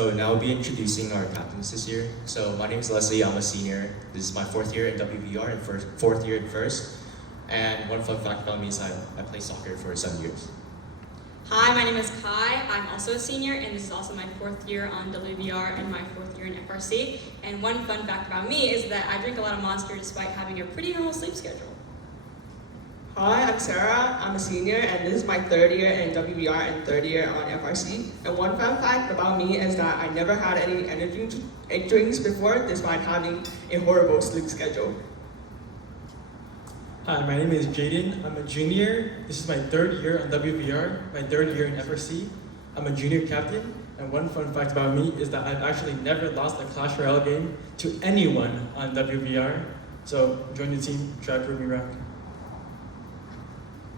So now we'll be introducing our captains this year. So my name is Leslie, I'm a senior. This is my 4th year at WVR and 4th year at First. And one fun fact about me is I played soccer for 7 years. Hi, my name is Kai. I'm also a senior, and this is also my 4th year on WVR and my 4th year in FRC. And one fun fact about me is that I drink a lot of Monster despite having a pretty normal sleep schedule. Hi, I'm Sarah. I'm a senior, and this is my 3rd year in WVR and 3rd year on FRC. And one fun fact about me is that I never had any energy drinks before, despite having a horrible sleep schedule. Hi, my name is Jaden. I'm a junior. This is my 3rd year on WVR, my 3rd year in FRC. I'm a junior captain, and one fun fact about me is that I've actually never lost a Clash Royale game to anyone on WVR. So join the team, try to prove me wrong.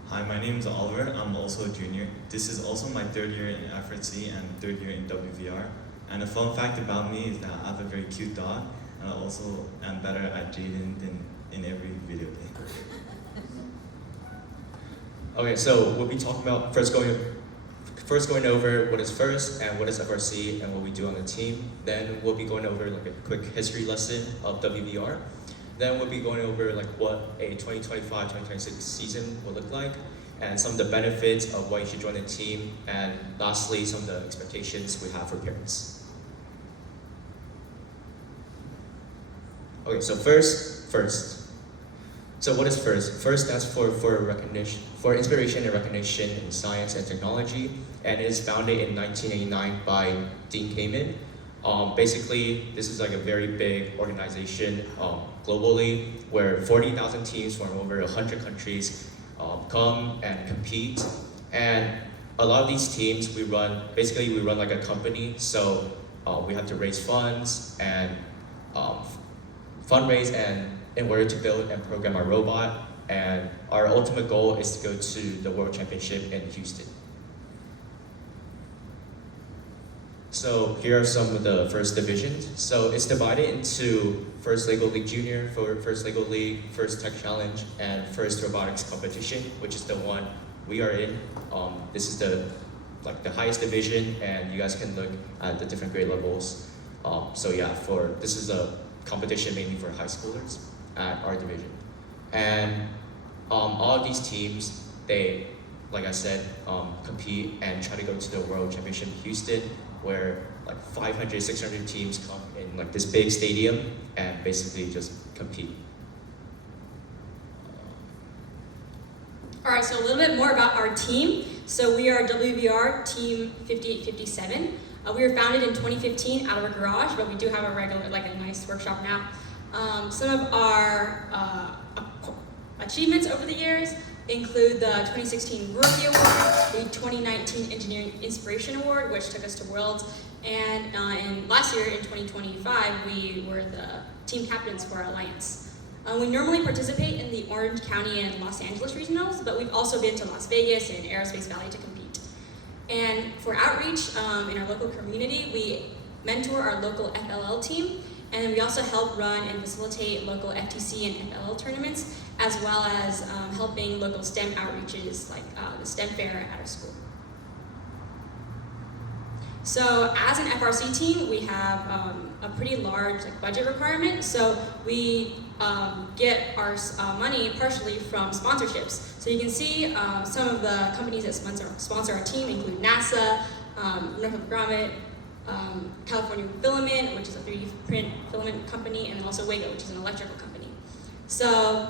Hi, my name is Oliver. I'm also a junior. This is also my 3rd year in FRC and 3rd year in WVR. And a fun fact about me is that I have a very cute dog, and I also am better at Jaden than in every video game. Okay, so we'll be talking about first going over what is First and what is FRC and what we do on the team. Then we'll be going over like a quick history lesson of WVR. Then we'll be going over like what a 2025-2026 season will look like, and some of the benefits of why you should join the team, and lastly, some of the expectations we have for parents. Okay, so first. So what is First? First stands for inspiration and recognition in science and technology, and it is founded in 1989 by Dean Kamen. Basically, this is like a very big organization globally, where 40,000 teams from over 100 countries come and compete. And a lot of these teams we run like a company, so we have to raise funds and fundraise and in order to build and program our robot. And our ultimate goal is to go to the World Championship in Houston. So here are some of the First divisions. So it's divided into First Lego League Junior, First Lego League, First Tech Challenge, and First Robotics Competition, which is the one we are in. This is the highest division, and you guys can look at the different grade levels. So yeah, this is a competition mainly for high schoolers at our division. And all of these teams, they, like I said, compete and try to go to the World Championship in Houston, where like 500, 600 teams come in like this big stadium and basically just compete. All right, so a little bit more about our team. So we are WVR Team 5857. We were founded in 2015 out of a garage, but we do have a nice workshop now. Some of our achievements over the years include the 2016 Rookie Award, the 2019 Engineering Inspiration Award, which took us to Worlds, and last year in 2025, we were the team captains for our Alliance. We normally participate in the Orange County and Los Angeles regionals, but we've also been to Las Vegas and Aerospace Valley to compete. And for outreach in our local community, we mentor our local FLL team, and we also help run and facilitate local FTC and FLL tournaments, as well as helping local STEM outreaches like the STEM fair at our school. So as an FRC team, we have a pretty large budget requirement. So we get our money partially from sponsorships. So you can see some of the companies that sponsor our team include NASA, Northrop Grumman, California Filament, which is a 3D print filament company, and then also Wago, which is an electrical company. So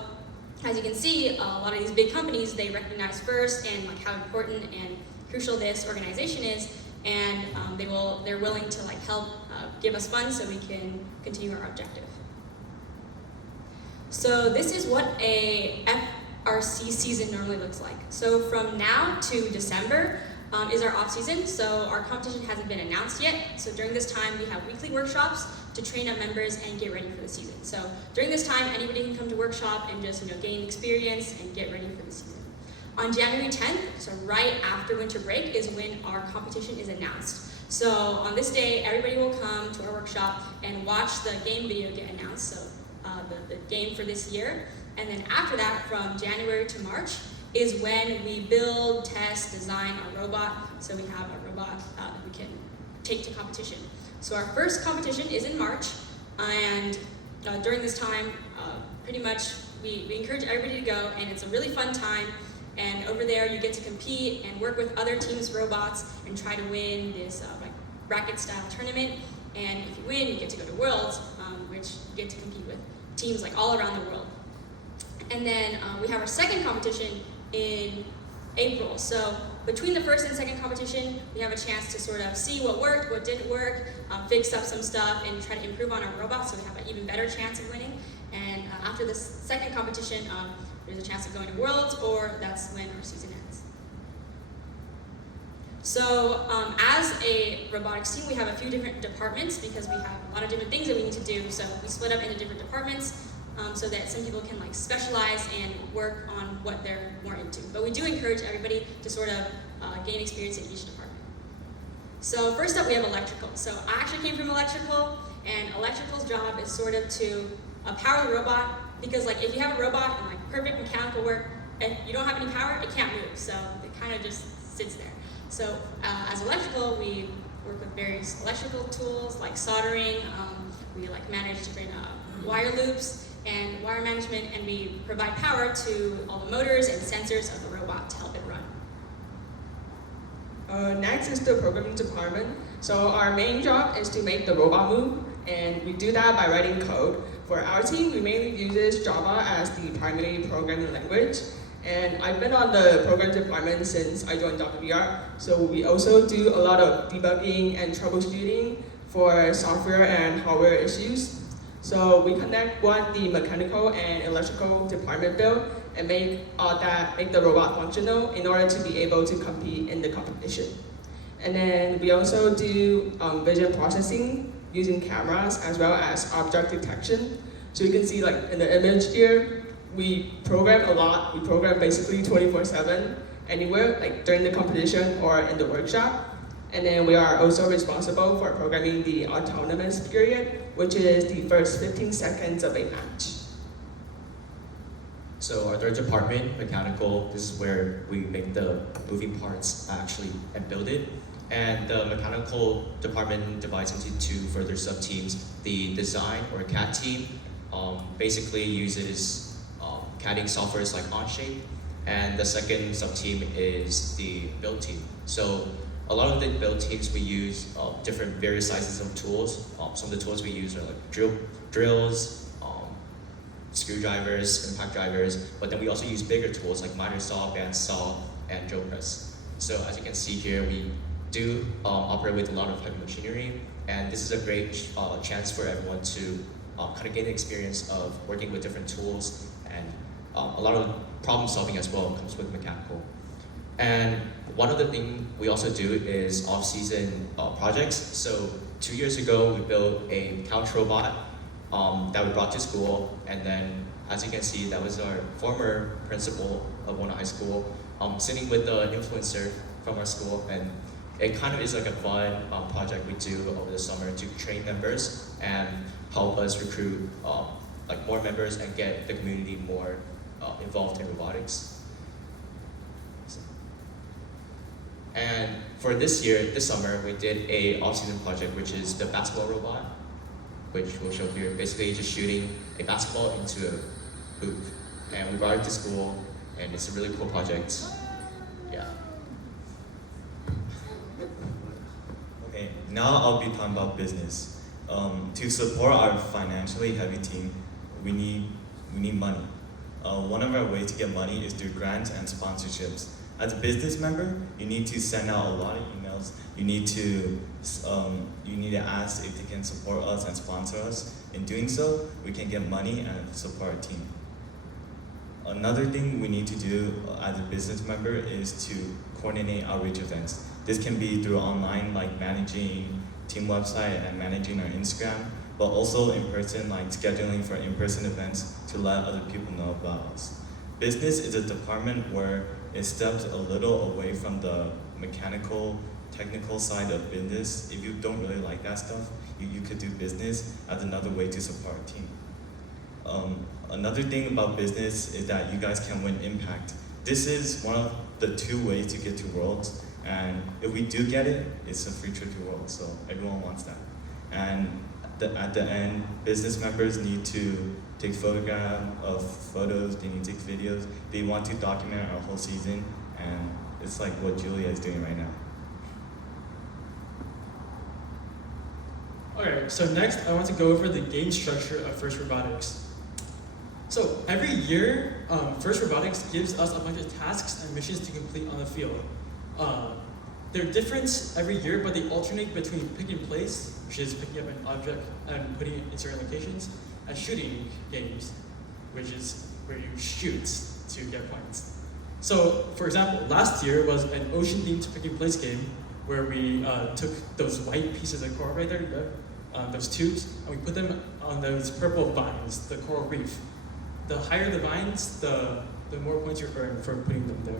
as you can see, a lot of these big companies, they recognize First and how important and crucial this organization is, and they're willing to help give us funds so we can continue our objective. So this is what a FRC season normally looks like. So from now to December is our off season, so our competition hasn't been announced yet. So during this time, we have weekly workshops to train up members and get ready for the season. So during this time, anybody can come to workshop and just gain experience and get ready for the season. On January 10th, so right after winter break, is when our competition is announced. So on this day, everybody will come to our workshop and watch the game video get announced, so the game for this year. And then after that, from January to March, is when we build, test, design our robot. So we have a robot that we can take to competition. So our first competition is in March, and during this time, pretty much we encourage everybody to go, and it's a really fun time. And over there, you get to compete and work with other teams' robots and try to win this like bracket-style tournament. And if you win, you get to go to Worlds, which you get to compete with teams like all around the world. And then we have our second competition in April. So between the first and second competition, we have a chance to sort of see what worked, what didn't work, fix up some stuff, and try to improve on our robots so we have an even better chance of winning. And after the second competition, there's a chance of going to Worlds, or that's when our season ends. So as a robotics team, we have a few different departments because we have a lot of different things that we need to do. So we split up into different departments so that some people can like specialize and work on what they're more into. But we do encourage everybody to sort of gain experience in each department. So first up, we have electrical. So I actually came from electrical, and electrical's job is sort of to power the robot, because like if you have a robot and like perfect mechanical work and you don't have any power, it can't move. So it kind of just sits there. So as electrical, we work with various electrical tools like soldering. We like manage different wire loops and wire management, and we provide power to all the motors and sensors of the robot to help it run. Next is the programming department. So our main job is to make the robot move, and we do that by writing code. For our team, we mainly use Java as the primary programming language. And I've been on the program department since I joined WVR. So we also do a lot of debugging and troubleshooting for software and hardware issues. So we connect the mechanical and electrical department build and make the robot functional in order to be able to compete in the competition. And then we also do vision processing using cameras as well as object detection. So you can see like in the image here, we program a lot. We program basically 24/7 anywhere, like during the competition or in the workshop. And then we are also responsible for programming the autonomous period, which is the first 15 seconds of a match. So our third department, mechanical, this is where we make the moving parts actually and build it. And the mechanical department divides into two further sub-teams. The design or CAD team basically uses CADing softwares like Onshape, and the second sub-team is the build team. So a lot of the build teams, we use different various sizes of tools. Some of the tools we use are like drills, screwdrivers, impact drivers, but then we also use bigger tools like miter saw, bandsaw, and drill press. So as you can see here, we do operate with a lot of heavy machinery, and this is a great chance for everyone to kind of gain the experience of working with different tools, and a lot of problem solving as well comes with mechanical. And one of the things we also do is off-season projects. So 2 years ago, we built a couch robot that we brought to school, and then as you can see, that was our former principal of Wona High School sitting with the influencer from our school, and it kind of is like a fun project we do over the summer to train members and help us recruit like more members and get the community more involved in robotics. And for this year, this summer, we did a off-season project, which is the basketball robot, which we'll show here. Basically, just shooting a basketball into a hoop. And we brought it to school, and it's a really cool project. Yeah. Okay, now I'll be talking about business. To support our financially heavy team, we need money. One of our ways to get money is through grants and sponsorships. As a business member, you need to send out a lot of emails. You need to ask if they can support us and sponsor us. In doing so, we can get money and support our team. Another thing we need to do as a business member is to coordinate outreach events. This can be through online, like managing team website and managing our Instagram, but also in person, like scheduling for in-person events to let other people know about us. Business is a department where it steps a little away from the mechanical, technical side of business. If you don't really like that stuff, you could do business as another way to support a team. Another thing about business is that you guys can win impact. This is one of the 2 ways to get to Worlds, and if we do get it, it's a free trip to Worlds, so everyone wants that. And at the end, business members need to take photos, they need to take videos. They want to document our whole season, and it's like what Julia is doing right now. Alright, so next I want to go over the game structure of First Robotics. So every year, First Robotics gives us a bunch of tasks and missions to complete on the field. They're different every year, but they alternate between pick and place, which is picking up an object and putting it in certain locations, and shooting games, which is where you shoot to get points. So, for example, last year was an ocean-themed pick and place game where we took those white pieces of coral right there, those tubes, and we put them on those purple vines, the coral reef. The higher the vines, the more points you earn for putting them there.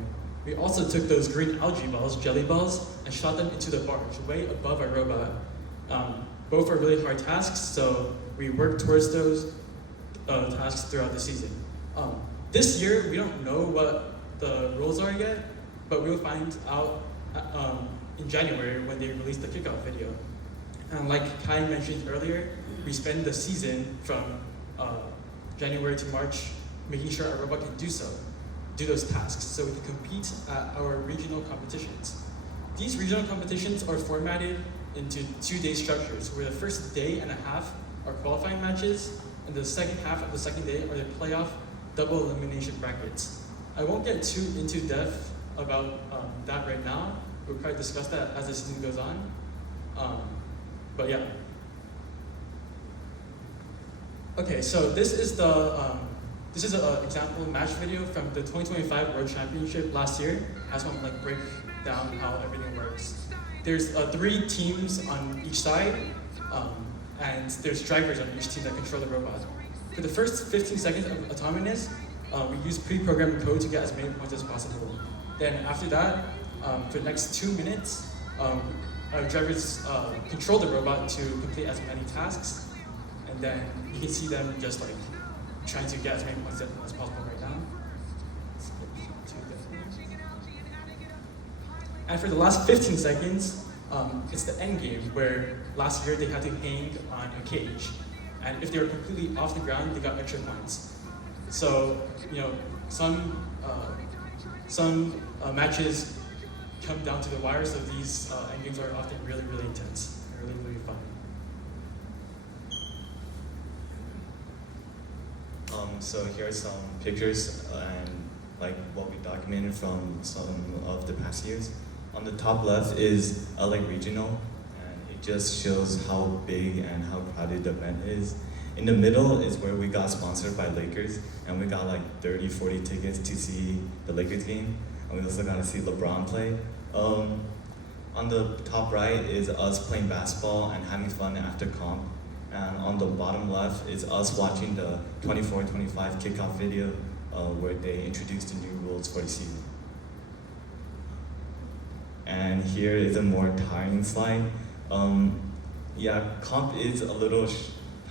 We also took those green algae balls, jelly balls, and shot them into the barge, way above our robot. Both are really hard tasks, so we worked towards those tasks throughout the season. This year, we don't know what the rules are yet, but we'll find out in January when they release the kickoff video. And like Kai mentioned earlier, we spend the season from January to March making sure our robot can do those tasks, so we can compete at our regional competitions. These regional competitions are formatted into 2-day structures, where the first day and a half are qualifying matches, and the second half of the second day are the playoff double elimination brackets. I won't get too into depth about that right now. We'll probably discuss that as the season goes on. But yeah. Okay, so this is an example match video from the 2025 World Championship last year. I just want to break down how everything works. There's 3 teams on each side, and there's drivers on each team that control the robot. For the first 15 seconds of autonomous, we use pre-programmed code to get as many points as possible. Then after that, for the next 2 minutes, our drivers control the robot to complete as many tasks, and then you can see them just trying to get as many points as possible right now. And for the last 15 seconds, it's the end game, where last year they had to hang on a cage. And if they were completely off the ground, they got extra points. So, some matches come down to the wire, so these end games are often really, really intense and really, really fun. So here are some pictures and what we documented from some of the past years. On the top left is LA Regional, and it just shows how big and how crowded the event is. In the middle is where we got sponsored by Lakers, and we got 30, 40 tickets to see the Lakers game, and we also got to see LeBron play. On the top right is us playing basketball and having fun after comp. And on the bottom left is us watching the 24-25 kickoff video where they introduced the new rules for the season. And here is a more tiring slide. Comp is a little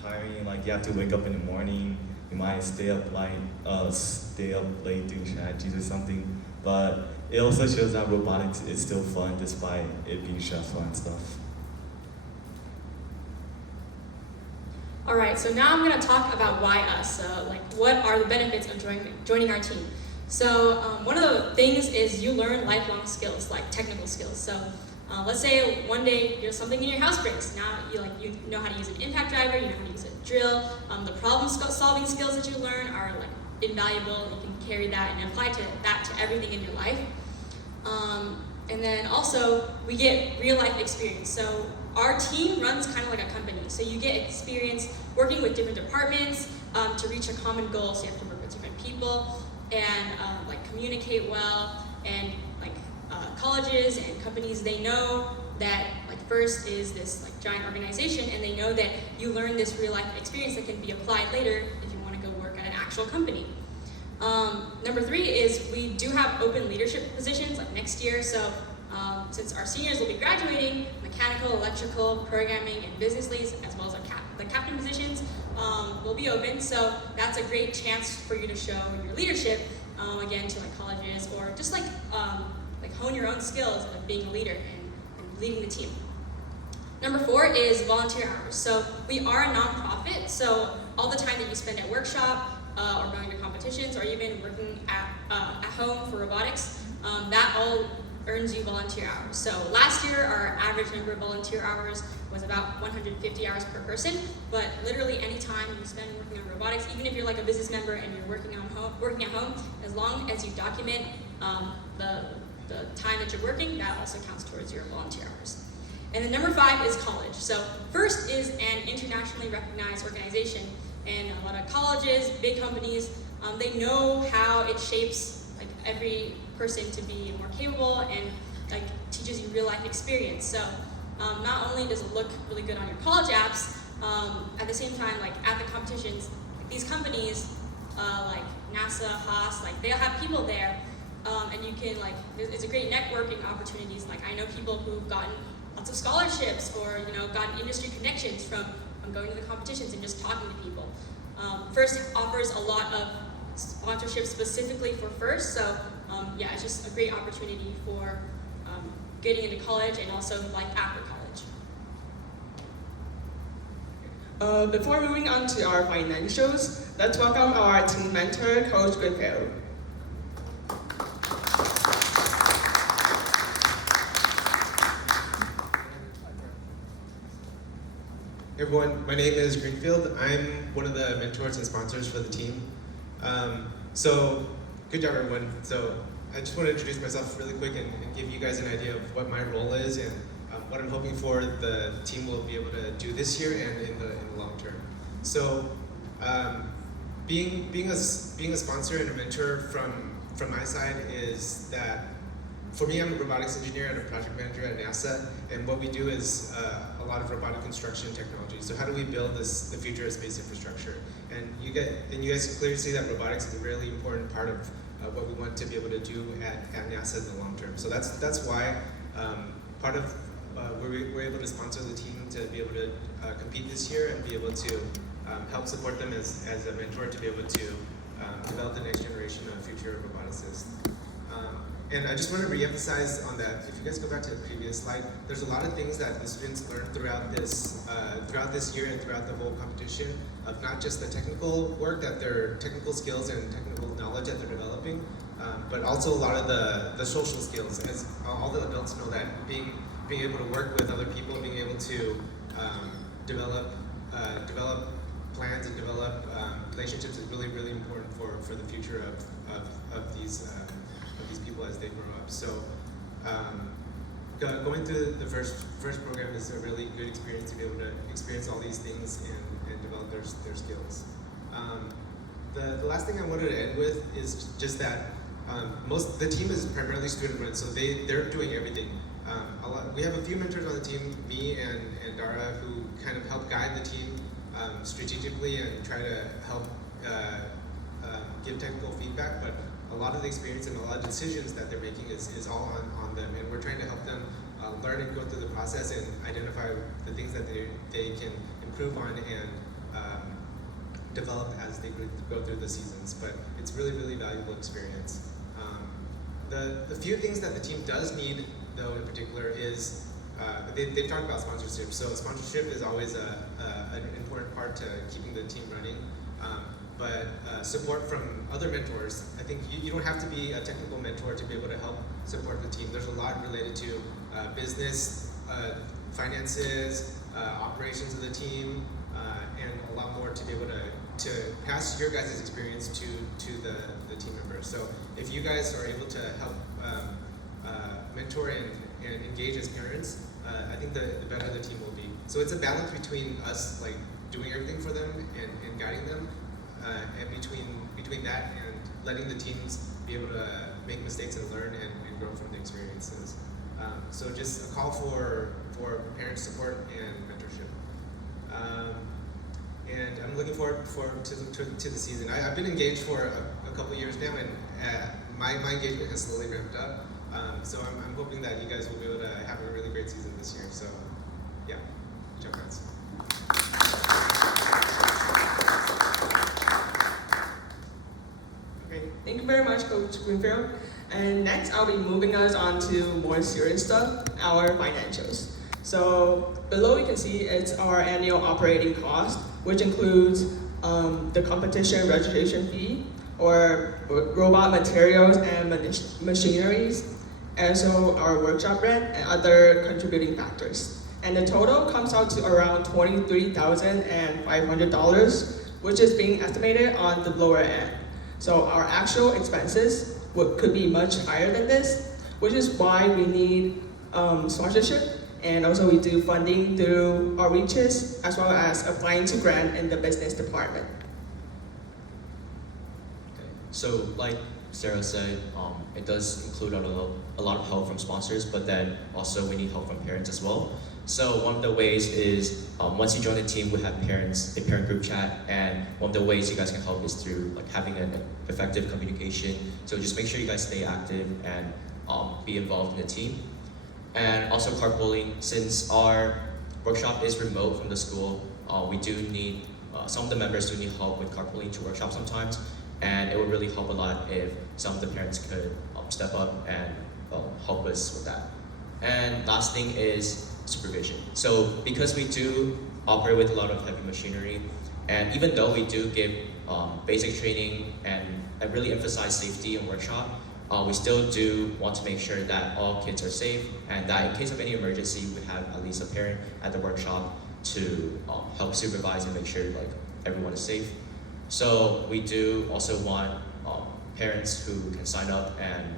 tiring. You have to wake up in the morning. You might stay up late doing strategies or something. But it also shows that robotics is still fun despite it being stressful and stuff. All right, so now I'm going to talk about why us. What are the benefits of joining our team? So one of the things is you learn lifelong skills, like technical skills. So let's say one day something in your house breaks. Now you know how to use an impact driver, you know how to use a drill. The problem-solving skills that you learn are invaluable. You can carry that and apply that to everything in your life. And then also we get real-life experience. So our team runs kind of like a company. So you get experience working with different departments to reach a common goal. So you have to work with different people and communicate well. And colleges and companies, they know that FIRST is this giant organization, and they know that you learn this real life experience that can be applied later if you want to go work at an actual company. Number 3 is we do have open leadership positions next year. So since our seniors will be graduating, mechanical, electrical, programming, and business leads, as well as the captain positions, will be open. So that's a great chance for you to show your leadership, again, to colleges, or just hone your own skills of being a leader and leading the team. Number 4 is volunteer hours. So we are a nonprofit, so all the time that you spend at workshop or going to competitions or even working at home for robotics, that all earns you volunteer hours. So last year, our average number of volunteer hours was about 150 hours per person, but literally any time you spend working on robotics, even if you're like a business member and you're working at home, as long as you document the time that you're working, that also counts towards your volunteer hours. And then number 5 is college. So FIRST is an internationally recognized organization, and a lot of colleges, big companies, they know how it shapes like every person to be more capable and like teaches you real life experience. So not only does it look really good on your college apps, at the same time, like at the competitions, like these companies like NASA, Haas, like they'll have people there, and you can like it's a great networking opportunities. Like I know people who've gotten lots of scholarships or gotten industry connections from going to the competitions and just talking to people. FIRST offers a lot of sponsorship specifically for FIRST, so yeah, it's just a great opportunity for getting into college and also like after college. Before moving on to our financials, let's welcome our team mentor, Coach Greenfield. Hey everyone, my name is Greenfield. I'm one of the mentors and sponsors for the team. So, good job everyone. So, I just want to introduce myself really quick and give you guys an idea of what my role is and what I'm hoping for the team will be able to do this year and in the long term. So, being a sponsor and a mentor from my side is that for me, I'm a robotics engineer and a project manager at NASA, and what we do is a lot of robotic construction technology. So how do we build the future of space infrastructure? And you guys can clearly see that robotics is a really important part of what we want to be able to do at NASA in the long term. So that's why part of we're able to sponsor the team to be able to compete this year and be able to help support them as a mentor to be able to develop the next generation of future roboticists. And I just want to re-emphasize on that. If you guys go back to the previous slide, there's a lot of things that the students learn throughout this year and throughout the whole competition of not just the technical work, that their technical skills and technical knowledge that they're developing, but also a lot of the social skills. As all the adults know that being able to work with other people, being able to develop plans and develop relationships is really, really important for the future of these people as they grow up. So going through the first program is a really good experience to be able to experience all these things and develop their skills. The last thing I wanted to end with is just that the team is primarily student run, so they're doing everything. We have a few mentors on the team, me and Dara, who kind of help guide the team strategically and try to help give technical feedback, but a lot of the experience and a lot of decisions that they're making is all on them, and we're trying to help them learn and go through the process and identify the things that they can improve on and develop as they go through the seasons. But it's really, really valuable experience. The few things that the team does need, though, in particular, is they've talked about sponsorship. So sponsorship is always an important part to keeping the team running. But support from other mentors. I think you don't have to be a technical mentor to be able to help support the team. There's a lot related to business, finances, operations of the team, and a lot more to be able to pass your guys' experience to the team members. So if you guys are able to help mentor and engage as parents, I think the better the team will be. So it's a balance between us like doing everything for them and guiding them, and between that and letting the teams be able to make mistakes and learn and grow from the experiences. So just a call for parent support and mentorship. And I'm looking forward to the season. I've been engaged for a couple years now, and my engagement has slowly ramped up. So I'm hoping that you guys will be able to have a really great season this year. So yeah, good job, guys. Thank you very much, Coach Greenfield. And next, I'll be moving us on to more serious stuff, our financials. So below you can see it's our annual operating cost, which includes the competition registration fee, or robot materials and machineries, and so our workshop rent and other contributing factors. And the total comes out to around $23,500, which is being estimated on the lower end. So our actual expenses could be much higher than this, which is why we need sponsorship, and also we do funding through outreaches, as well as applying to grant in the business department. Okay. So like Sarah said, it does include a lot of help from sponsors, but then also we need help from parents as well. So one of the ways is once you join the team, we have a parent group chat, and one of the ways you guys can help is through like having an effective communication. So just make sure you guys stay active and be involved in the team. And also carpooling, since our workshop is remote from the school, we do need, some of the members do need help with carpooling to workshops sometimes, and it would really help a lot if some of the parents could step up and help us with that. And last thing is supervision. So because we do operate with a lot of heavy machinery, and even though we do give basic training and really emphasize safety in workshop, we still do want to make sure that all kids are safe, and that in case of any emergency, we have at least a parent at the workshop to help supervise and make sure like everyone is safe. So we do also want parents who can sign up and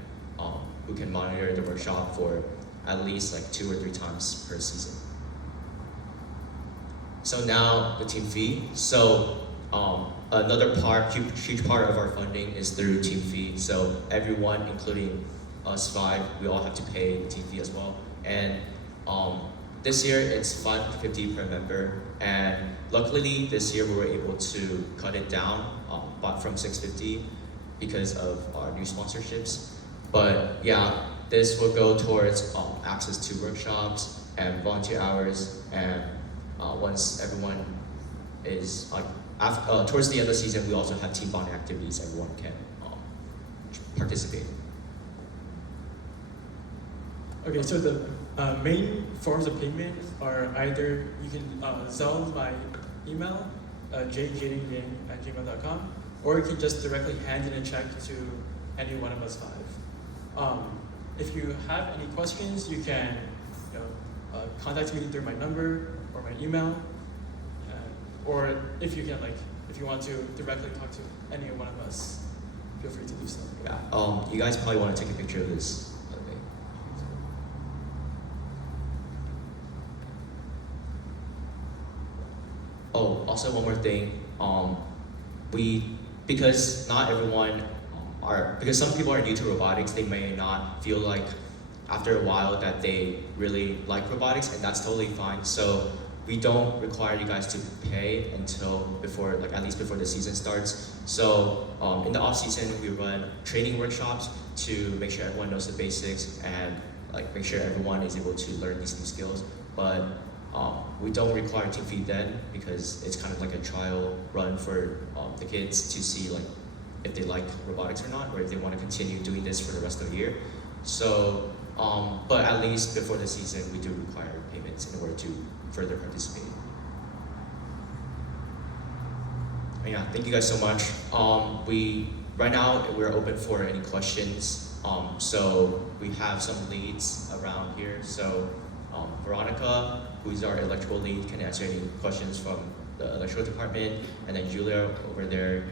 who can monitor the workshop for at least like 2 or 3 times per season. So now the team fee. So another huge part of our funding is through team fee. So everyone, including us 5, we all have to pay the team fee as well. And this year it's $550 per member, and luckily this year we were able to cut it down from $650 because of our new sponsorships. But yeah, this will go towards access to workshops and volunteer hours, and once everyone is towards the end of the season, we also have team bonding activities everyone can participate in. Okay, so the main forms of payment are either you can Zelle my email, jjadingyang@gmail.com, or you can just directly hand in a check to any one of us 5. If you have any questions, you can contact me through my number or my email, or if you want to directly talk to any one of us, feel free to do so. Yeah. You guys probably want to take a picture of this. Okay. Oh, also one more thing. Because not everyone because some people are new to robotics, they may not feel like after a while that they really like robotics, and that's totally fine. So we don't require you guys to pay until at least before the season starts. So in the off season, we run training workshops to make sure everyone knows the basics and make sure everyone is able to learn these new skills. But we don't require team fee then, because it's kind of like a trial run for the kids to see if they like robotics or not, or if they want to continue doing this for the rest of the year. So, but at least before the season, we do require payments in order to further participate. And yeah, thank you guys so much. Right now we're open for any questions. So we have some leads around here. So Veronica, who's our electrical lead, can answer any questions from the electrical department, and then Julia over there,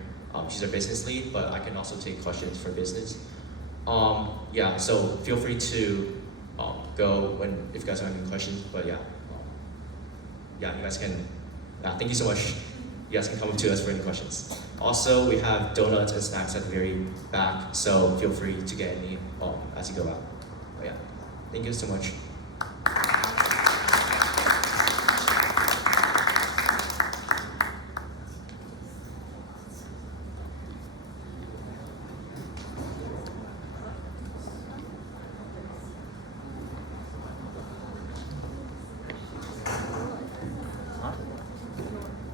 she's our business lead, but I can also take questions for business. Yeah, so feel free to go if you guys have any questions, but yeah. Yeah, you guys can, thank you so much. You guys can come up to us for any questions. Also, we have donuts and snacks at the very back, so feel free to get any as you go out. But yeah, thank you so much.